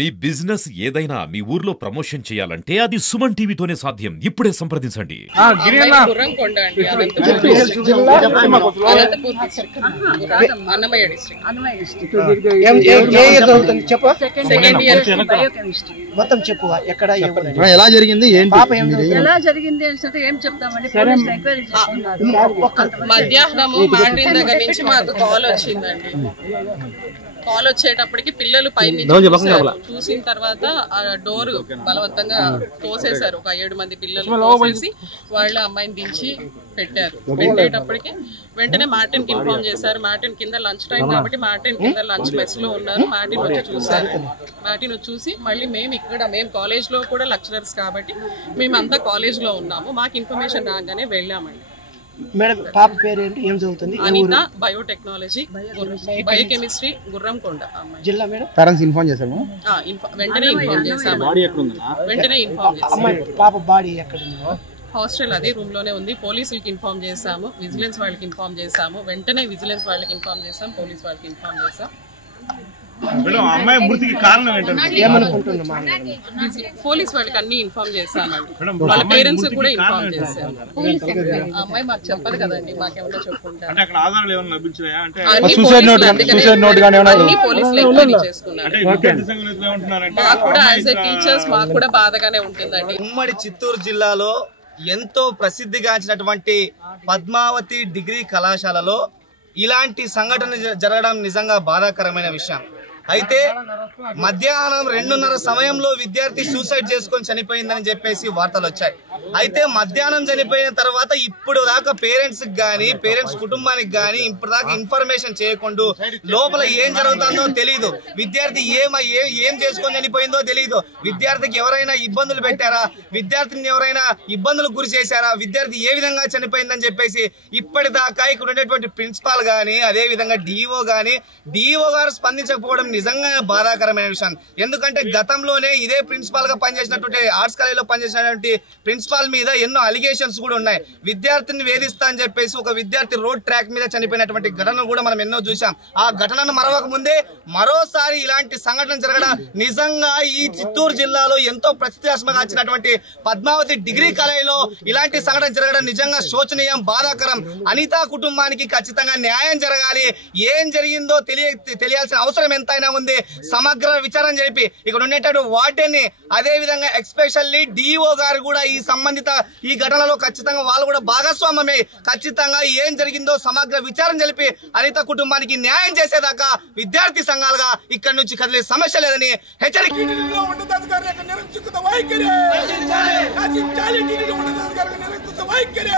మీ business ఏదైనా మీ ఊర్లో promotion చేయాలంటే అది సుమన్ టీవీతోనే సాధ్యం. ఇప్పుడే సంప్రదించండి. మొత్తం చెప్పు ఎక్కడ ఎలా జరిగింది ఎలా జరిగింది అంటే ఏం చెప్తామండి. ఎంక్వైరీ చేస్తున్నారు. మధ్యాహ్నము మ్యాట్రిన్ దగ్గర నుంచి మాకు కాల్ వచ్చిందండి. కాల్ వచ్చేటప్పటికి పిల్లలు పైన చూసిన తర్వాత ఆ డోర్ బలవంతంగా తోసేశారు. ఒక 7 మంది పిల్లలు తోసేసి వాళ్ళ అమ్మాయిని దించి పెట్టారు. పెట్టేటప్పటికి వెంటనే మార్టిన్ కి ఇన్ఫార్మ్ చేశారు. మార్టిన్ కింద లంచ్ టైం కాబట్టి మార్టిన్ కింద లంచ్ మెస్ లో ఉన్నారు. మార్టిన్ వచ్చి చూసారు. మార్టిన్ వచ్చి చూసి మళ్ళీ మేము కాలేజ్ లో కూడా లెక్చరర్స్ కాబట్టి మేమంతా కాలేజ్ లో ఉన్నాము. మాకు ఇన్ఫర్మేషన్ రాగానే వెళ్ళామండి. మేడం పాప పేరు ఏంటి, ఏం చదువుతుంది? Anitha, biotechnology, biochemistry, Gurramkonda. జిల్లా మేడం. పేరెంట్స్ ఇన్ఫార్మ్ చేశారు. వెంటనే ఇన్ఫార్మ్ చేశాము. వెంటనే ఇన్ఫార్మ్ చేశాము. పాప బాడీ ఎక్కడ ఉంది? హాస్టల్ అదే రూమ్ లోనే ఉంది. పోలీసులకి ఇన్ఫార్మ్ చేశాము. విజిలెన్స్ వాళ్ళకి ఇన్ఫార్మ్ చేశాము. వెంటనే విజిలెన్స్ వాళ్ళకి ఇన్ఫార్మ్ చేశాం. పోలీస్ వాళ్ళకి ఇన్ఫార్మ్ చేశాం. అమ్మాయి మృతికి కారణం ఏంటంటే పోలీస్ వాళ్ళకి అన్ని ఇన్ఫార్మ్ చేశామండి. వాళ్ళ పేరెంట్స్ కూడా ఇన్ఫార్మ్ చేశారు. అమ్మాయి మాకు చెప్పదు కదండి, మాకేమన్నా చెప్పుకుంటారు. అన్ని పోలీసులు ఎంక్వైరీ చేసుకున్నారు. మాకు కూడా యాజ్ ఎ టీచర్స్ మాకు కూడా బాధగానే ఉంటుందండి. ఉమ్మడి చిత్తూరు జిల్లాలో ఎంతో ప్రసిద్ధిగాంచినటువంటి పద్మావతి డిగ్రీ కళాశాలలో ఇలాంటి సంఘటన జరగడం నిజంగా బాధాకరమైన విషయం. అయితే మధ్యాహ్నం 2:30 సమయంలో విద్యార్థి సూసైడ్ చేసుకొని చనిపోయిందని చెప్పేసి వార్తలు వచ్చాయి. అయితే మధ్యాహ్నం చనిపోయిన తర్వాత ఇప్పుడు దాకా పేరెంట్స్ కానీ పేరెంట్స్ కుటుంబానికి కానీ ఇప్పుడు దాకా ఇన్ఫర్మేషన్ చేయకుండా లోపల ఏం జరుగుతుందో తెలియదు. విద్యార్థి ఏం చేసుకొని చనిపోయిందో తెలియదు. విద్యార్థికి ఎవరైనా ఇబ్బందులు పెట్టారా, విద్యార్థిని ఎవరైనా ఇబ్బందులకు గురి చేశారా, విద్యార్థి ఏ విధంగా చనిపోయిందని చెప్పేసి ఇప్పటిదాకా ఇక్కడ ఉండేటువంటి ప్రిన్సిపాల్ కానీ అదే విధంగా డిఓ గారు స్పందించకపోవడం నిజంగా బాధాకరమైన విషయం. ఎందుకంటే గతంలోనే ఇదే ప్రిన్సిపాల్ గా పనిచేసినటువంటి ఆర్ట్స్ కాలేజీలో పనిచేసినటువంటి ప్రిన్సిపాల్ మీద ఎన్నో అలిగేషన్స్ కూడా ఉన్నాయి. విద్యార్థిని వేధిస్తా అని చెప్పేసి ఒక విద్యార్థి రోడ్ ట్రాక్ మీద చనిపోయినటువంటి ఘటనలు కూడా మనం ఎన్నో చూసాం. ఆ ఘటనను మరవక ముందే మరోసారి ఇలాంటి సంఘటన జరగడం నిజంగా ఈ చిత్తూరు జిల్లాలో ఎంతో ప్రతిష్టాత్మకమైనటువంటి పద్మావతి డిగ్రీ కాలేజీలో ఇలాంటి సంఘటన జరగడం నిజంగా శోచనీయం, బాధాకరం. అనిత కుటుంబానికి ఖచ్చితంగా న్యాయం జరగాలి. ఏం జరిగిందో తెలియాల్సిన అవసరం ఎంతైనా ఉంది. సమగ్ర విచారణ జరిపి ఇక్కడ ఉండేటటువంటి వార్డెన్ అదే విధంగా ఎక్స్పెషల్లీ డిఓ గారు కూడా ఈ ఘటనలో ఖచ్చితంగా వాళ్ళు కూడా భాగస్వామ్యమే. ఖచ్చితంగా ఏం జరిగిందో సమగ్ర విచారణ జరిపి అనిత కుటుంబానికి న్యాయం చేసేదాకా విద్యార్థి సంఘాలుగా ఇక్కడ నుంచి కదిలే సమస్య లేదని హెచ్చరిక. వైఖరి